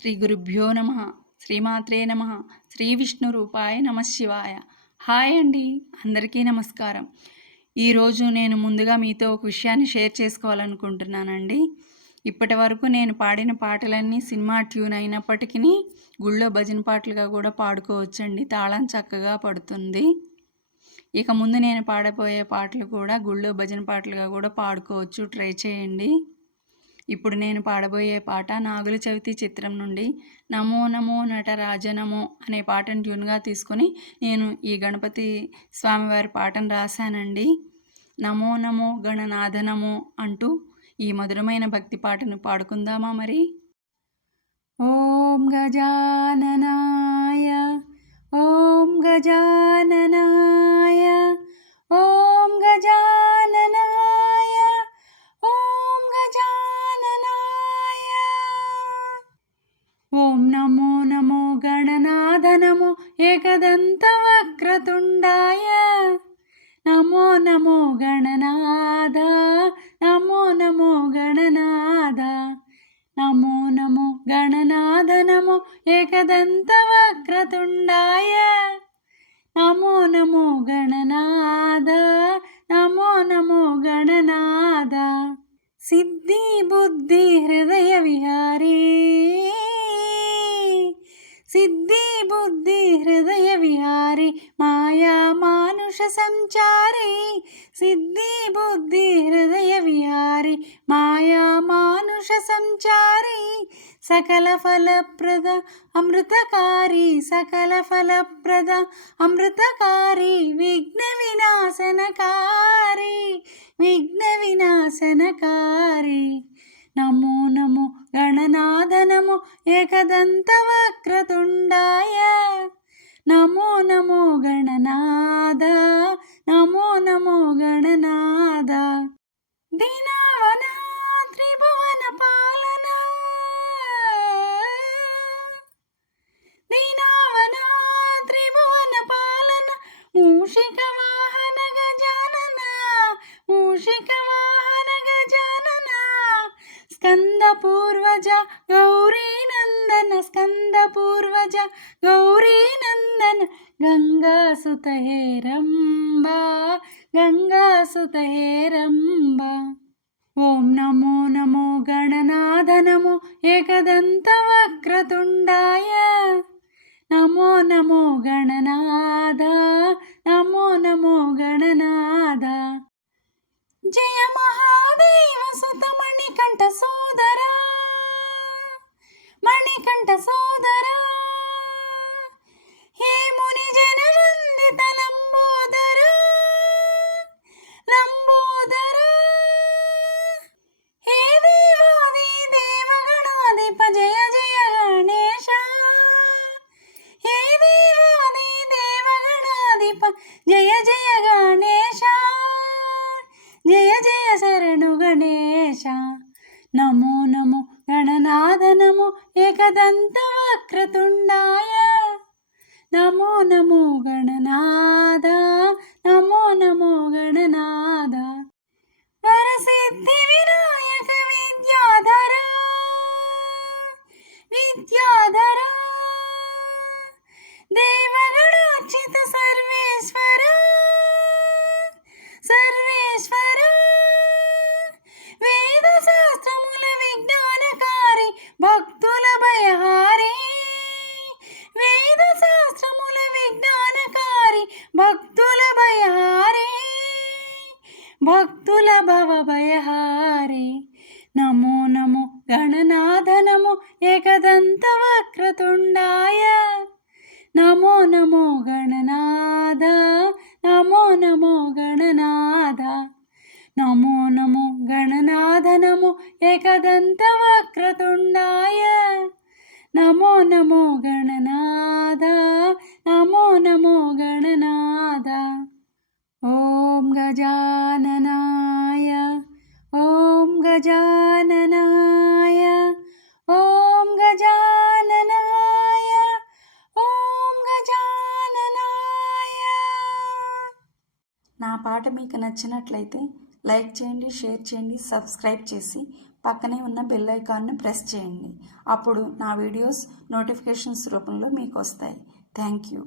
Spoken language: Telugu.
శ్రీ గురుభ్యో నమ. శ్రీమాత్రే నమ. శ్రీ విష్ణు రూపాయ నమ శివాయ. హాయ్ అండి, అందరికీ నమస్కారం. ఈరోజు నేను ముందుగా మీతో ఒక విషయాన్ని షేర్ చేసుకోవాలనుకుంటున్నానండి. ఇప్పటి వరకు నేను పాడిన పాటలన్నీ సినిమా ట్యూన్ అయినప్పటికీ గుళ్ళో భజన పాటలుగా కూడా పాడుకోవచ్చండి. తాళం చక్కగా పడుతుంది. ఇక ముందు నేను పాడబోయే పాటలు కూడా గుళ్ళో భజన పాటలుగా కూడా పాడుకోవచ్చు. ట్రై చేయండి. ఇప్పుడు నేను పాడబోయే పాట నాగుల చవితి చిత్రం నుండి నమో నమో నటరాజ నమో అనే పాటను ట్యూన్గా తీసుకొని నేను ఈ గణపతి స్వామివారి పాటను రాశానండి. నమో నమో గణనాథ నమో అంటూ ఈ మధురమైన భక్తి పాటను పాడుకుందామా మరి? ఓం గజాననాయ ఓం గజాననాయ ఓం గజాననాయ ఓం గజాననాయ. ఓం నమో నమో గణనాథ నమో ఏకదంత వక్రతుండాయ నమో నమో గణనాథ నమో నమో గణనాథ నమో నమో గణనాథ నమో ఏకదంత వక్రతుండాయ నమో నమో గణనాథ నమో నమో గణనాథ. సిద్ధి బుద్ధి హృదయ విహారీ సిద్ధి బుద్ధి హృదయ విహారీ మాయా మానుష సంచారీ సిద్ధి బుద్ధి హృదయ విహారీ మాయా మానుష సంచారీ సకల ఫలప్రద అమృతకారి సకల ఫలప్రద అమృతకారి విఘ్న వినాశనకారి విఘ్న వినాశనకారి. నమో నమో గణనాథ నమో ఏకదంత వక్రతుండాయ నమో నమో గణనాథ నమో నమో గణనాథ. దీనవన త్రిభువన పాలన దీనవన త్రిభువన పాలన మూషిక వాహన గజానన మూషిక వాహన గజానన స్కంద పూర్వజ గౌరీ నందన స్కంద పూర్వజ గౌరీ నందన గంగాసుత హేరంబ గంగాసుత హేరంబ. ఓం నమో నమో గణనాథ నమో ఏకదంత వక్రతుండాయ నమో నమో గణనాథ నమో నమో గణనాథ. జయ మహాదేవ సుత మణికంఠ సోదర మణికంఠ సోదర హే ముని జన వందిత లంబోదర లంబోదర హే దేవాది దేవగణాధిప జయ జయ గణేశ హే దేవాది దేవగణాధిప జయ జయ గణేశ జయ జయ శరణు గణేశ. నమో నమో గణనాథ నమో ఏకదంత వక్రతుండాయ నమో నమో గణనాథ నమో నమో గణనాథ. వరసిద్ధి వినాయక విద్యాధర విద్యాధర దేవగణార్చిత సర్వేశ్వర సర్వేశ్వర వేద శాస్త్రముల విజ్ఞానకారి భక్తుల భయహారి వేద శాస్త్రముల విజ్ఞానకారి భక్తుల భయహారి భక్తుల భవ భయహారి. నమో నమో గణనాథ నమో ఏకదంత వక్రతుండాయ నమో నమో గణనాథ నమో నమో గణనాథ నమో నమో గణనాథ నమో ఏకదంత వక్రతుండాయ నమో నమో గణనాథ నమో నమో గణనాథ. ఓం గజాననాయ ఓం గజాననాయ ఓం గజాననాయ ఓం గజాననాయ. నా పాట మీకు నచ్చినట్లయితే లైక్ చేయండి, షేర్ చేయండి, సబ్స్క్రైబ్ చేసి పక్కనే ఉన్న బెల్ ఐకాన్ను ప్రెస్ చేయండి. అప్పుడు నా వీడియోస్ నోటిఫికేషన్స్ రూపంలో మీకు వస్తాయి. Thank you.